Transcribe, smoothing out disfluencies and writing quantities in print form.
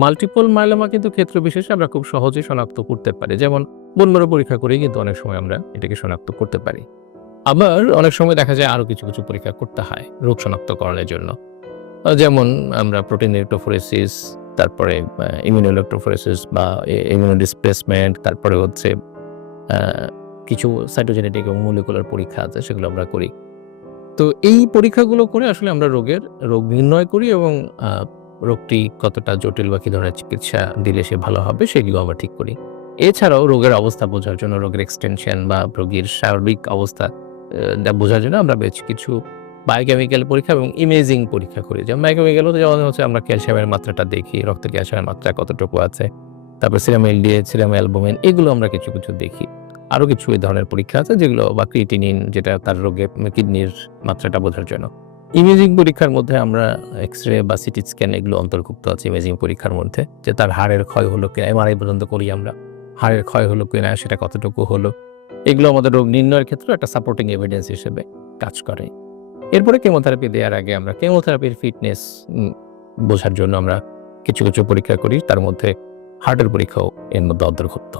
Multiple myeloma কিন্তু ক্ষেত্র বিশেষে আমরা খুব সহজেই শনাক্ত করতে পারি। যেমন বোন ম্যারো পরীক্ষা করেই কিন্তু অনেক সময় আমরা এটাকে শনাক্ত করতে পারি। আবার অনেক সময় দেখা যায় আরো কিছু পরীক্ষা করতে হয় রোগ শনাক্তকরণের জন্য। যেমন আমরা প্রোটিন ইলেক্ট্রোফোরেসিস, তারপরে ইমিউনো ইলেক্ট্রোফোরেসিস বা ইমিউনো ডিসপ্লেসমেন্ট, তারপরে হচ্ছে আ কিছু সাইটোজেনেটিক এবং মলিকুলার পরীক্ষা আছে সেগুলো আমরা করি। তো এই পরীক্ষাগুলো করে আসলে আমরা রোগ নির্ণয় করি এবং আ রোগটি কতটা জটিল বা কি ধরনের চিকিৎসা দিলে সে ভালো হবে সেগুলো আমরা ঠিক করি। এছাড়াও রোগের অবস্থা বোঝার জন্য রোগের এক্সটেনশন বা রোগীর সার্বিক অবস্থা বোঝার জন্য আমরা বেশ কিছু বায়োকেমিক্যাল পরীক্ষা এবং ইমেজিং পরীক্ষা করি। যেমন বায়োকেমিক্যাল যেমন হচ্ছে আমরা ক্যালসিয়ামের মাত্রাটা দেখি, রক্তে ক্যালসিয়ামের মাত্রা কতটুকু আছে। তারপর সিরাম এলডিএইচ, সিরাম অ্যালবুমিন এগুলো আমরা কিছু দেখি। আরো কিছু এই ধরনের পরীক্ষা আছে যেগুলো বা ক্রিয়েটিনিন যেটা তার রোগে কিডনির মাত্রাটা বোঝার জন্য। ইমেজিং পরীক্ষার মধ্যে আমরা এক্স-রে বা সিটি স্ক্যান এগুলো অন্তর্ভুক্ত আছে ইমেজিং পরীক্ষার মধ্যে। যে তার হাড়ের ক্ষয় হলো কিনা, এমআরআই পর্যন্ত করি আমরা। হাড়ের ক্ষয় হলো কিনা, সেটা কতটুকু হলো। এগুলো আমাদের রোগ নির্ণয়ের ক্ষেত্রে একটা সাপোর্টিং এভিডেন্স হিসেবে কাজ করে। এরপরে কেমোথেরাপি দেওয়ার আগে আমরা কেমোথেরাপির ফিটনেস বোঝার জন্য আমরা কিছু পরীক্ষা করি। তার মধ্যে হার্টের পরীক্ষাও এর মধ্যে অন্তর্ভুক্ত।